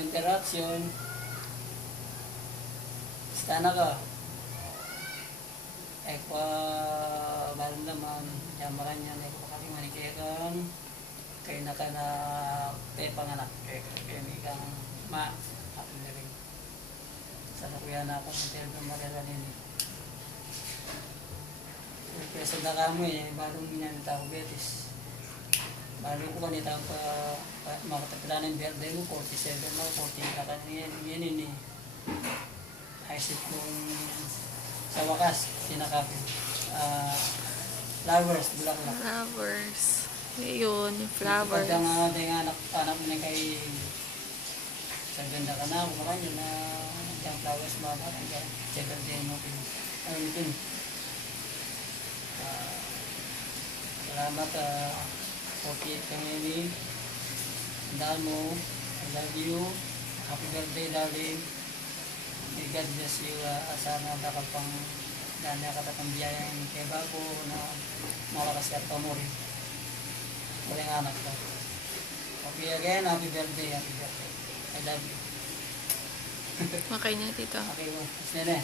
interaction. Stana ka. Ekwa balang naman. Yamaran niya na ekwa kami manikayakan. Kaya na ka na panganak. Kaya may kang aking na rin. Sana kuya na akong hotel na marala nini. Kaya sa nakamo balong niya na tao betis. Balong ko kanita ang makatapila ng birthday mo, 47 na, 14 na kanina yan ini. Isip kong sa wakas, sinakapin. Flowers, bulaklak. Flowers. Yun, yung flowers. Pagka nga anak mo na kay sa ganda ka na, kung yun na yung flowers mo, kaya sa birthday mo. Ayun ito. Salamat, 48 ka ngayon. Tandaan mo, I love you. Happy birthday, darling. May God bless you. Sana bakal pang dami katatang biyayang kay Bago na makakasarta mo rin. Walang anak ka. Okay again, happy birthday, happy birthday. I love you. Okay na, tito. Okay mo, mas nene.